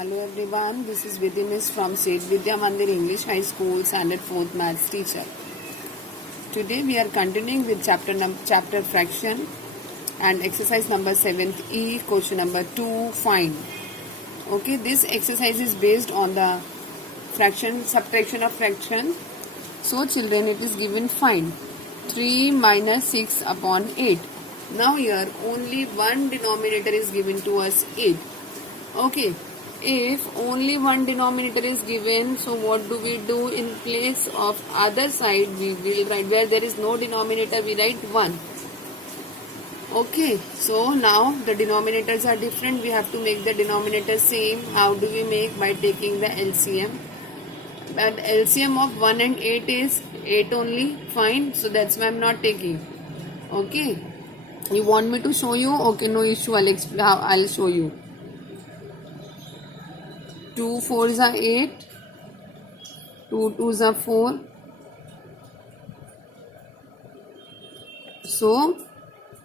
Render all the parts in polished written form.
Hello everyone, this is Vidya Miss from State Vidya Mandir English High School Standard 4th Maths teacher. Today we are continuing with chapter fraction and exercise number 7th E, question number 2, find. Okay, this exercise is based on the subtraction of fraction. So children, it is given find 3 minus 6 upon 8. Now here only one denominator is given to us 8. Okay. If only one denominator is given, so what do we do? In place of other side, we will write, where there is no denominator, we write 1. Okay, so now the denominators are different. We have to make the denominator same. How do we make? By taking the LCM. But LCM of 1 and 8 is 8 only. Fine. So that's why I'm not taking. Okay. You want me to show you? Okay, no issue. I'll show you. 2 4s are 8, 2 2s are 4. So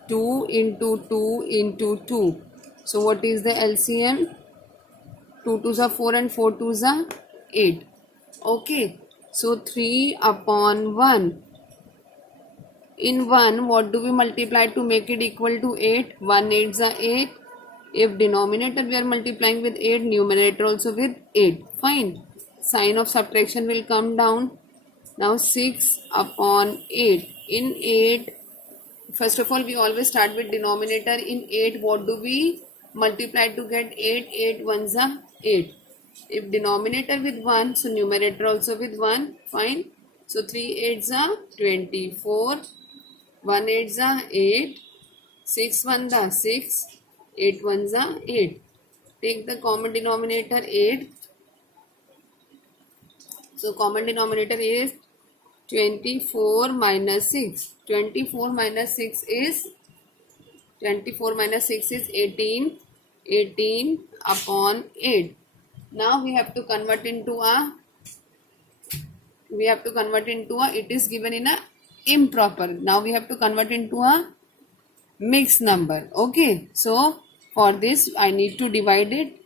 2 into 2 into 2. So what is the LCM? 2 2s are 4 and 4 2s are 8. Okay. So 3 upon 1. In 1, what do we multiply to make it equal to 8? 1 8s are 8. If denominator we are multiplying with 8, numerator also with 8. Fine. Sign of subtraction will come down. Now 6 upon 8. In 8, first of all, we always start with denominator. In 8, what do we multiply to get 8? 8 ones are 8. If denominator with 1, so numerator also with 1. Fine. So 3 8s are 24. 1 8s are 8. 6 1s are 6. 8 1s are 8. Take the common denominator 8. So common denominator is 24 minus 6. 24 minus 6 is 18. 18 upon 8. Now we have to convert into it is given in a improper. Now we have to convert into a mixed number. Okay, so for this I need to divide it.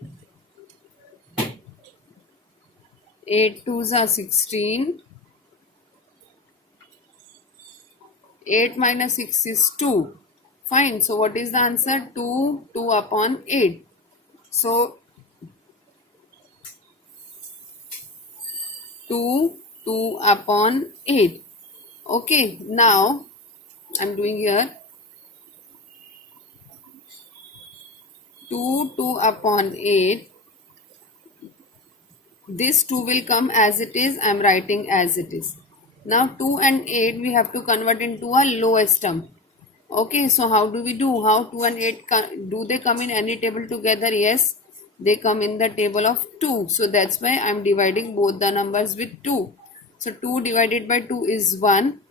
8 2s are 16. 8 minus 6 is 2. Fine. So what is the answer? 2 upon 8. So 2 upon 8. Okay. Now I'm doing here 2 upon 8. This 2 will come as it is. I am writing as it is. Now 2 and 8 we have to convert into a lowest term. Okay, so how do we do? How 2 and 8 do they come in any table together? Yes, they come in the table of 2. So that's why I am dividing both the numbers with 2. So 2 divided by 2 is 1.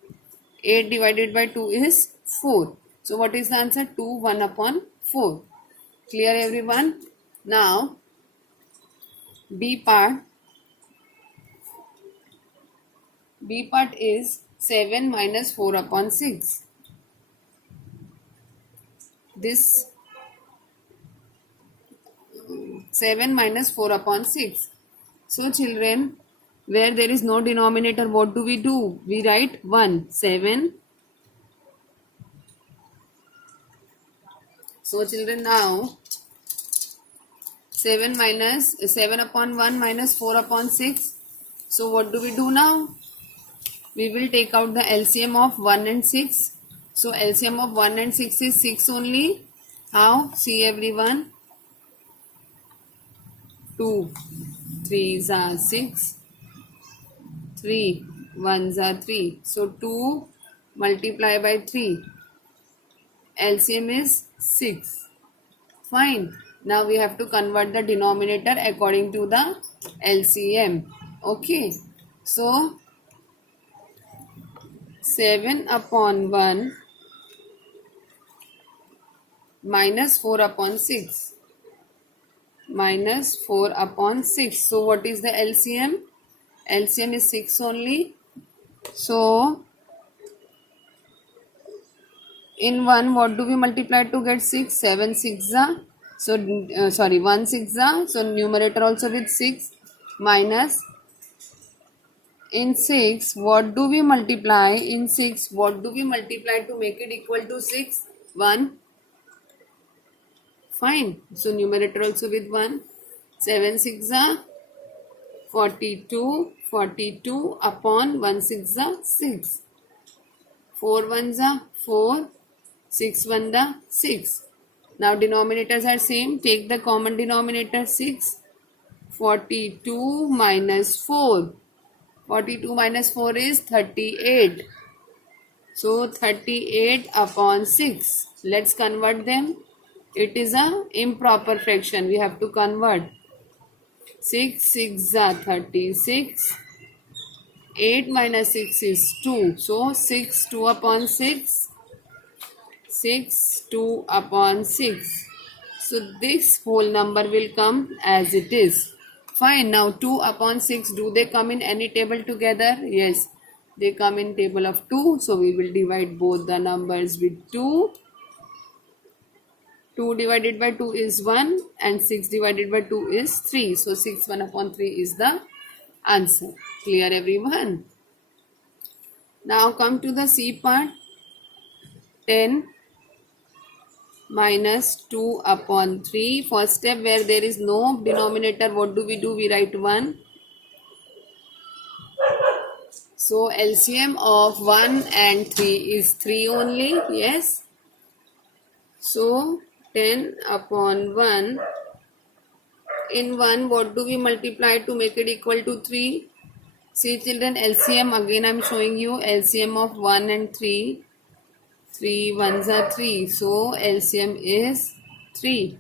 8 divided by 2 is 4. So what is the answer? 2 1 upon 4. Clear everyone? Now B part is 7 minus 4 upon 6. This 7 minus 4 upon 6. So children, where there is no denominator, what do? We write 1. 7. So children, now 7 upon 1 minus 4 upon 6. So what do we do now? We will take out the LCM of 1 and 6. So LCM of 1 and 6 is 6 only. How? See everyone. 2 3s are 6. 3 1s are 3. So 2 multiply by 3. LCM is 6. Fine. Now we have to convert the denominator according to the LCM. Okay. So 7 upon 1 minus 4 upon 6. Minus 4 upon 6. So what is the LCM? LCM is 6 only. So in 1, what do we multiply to get 6? 7 6 are So, sorry, 1 6 so numerator also with 6 minus in 6, what do we multiply? In 6, what do we multiply to make it equal to 6? 1. Fine. So, numerator also with 1. 7 6 42. 42 upon 1 6 6. 4 1 4. 6 1 6. Now, denominators are same. Take the common denominator 6. 42 minus 4. 42 minus 4 is 38. So 38 upon 6. Let's convert them. It is a improper fraction. We have to convert. 6 6 are 36. 8 minus 6 is 2. So 6 2 upon 6. 6 2 upon 6. So this whole number will come as it is. Fine. Now 2 upon 6, do they come in any table together? Yes. They come in table of 2. So we will divide both the numbers with 2. 2 divided by 2 is 1 and 6 divided by 2 is 3. So 6 1 upon 3 is the answer. Clear everyone? Now come to the C part. 10 minus 2 upon 3. First step, where there is no denominator, what do? We write 1. So LCM of 1 and 3 is 3 only. Yes. So 10 upon 1. In 1, what do we multiply to make it equal to 3? See children, LCM, again I am showing you LCM of 1 and 3. 3 1s are 3. So LCM is 3.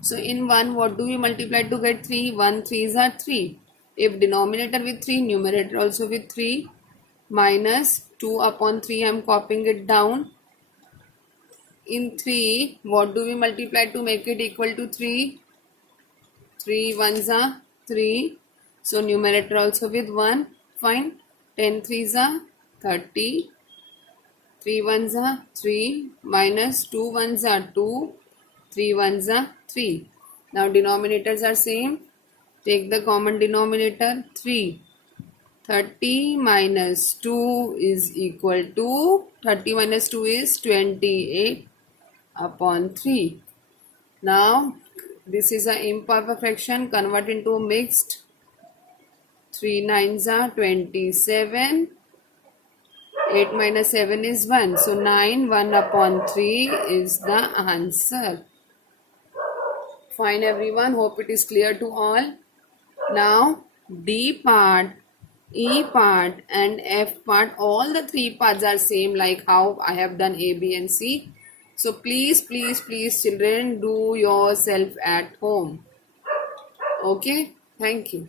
So in 1, what do we multiply to get 3? 1 3s are 3. If denominator with 3, numerator also with 3. Minus 2 upon 3, I am copying it down. In 3, what do we multiply to make it equal to 3? 3 1s are 3. So numerator also with 1. Fine. 10 3s are 30. 3 1s are 3. Minus 2 1s are 2. 3 1s are 3. Now denominators are same. Take the common denominator 3. 30 minus 2 is equal to 30 minus 2 is 28 upon 3. Now this is an improper fraction. Convert into mixed. 3 9s are 27. 8 minus 7 is 1. So 9 1 upon 3 is the answer. Fine everyone. Hope it is clear to all. Now D part, E part and F part, all the 3 parts are same like how I have done A, B and C. So please children, do yourself at home. Okay. Thank you.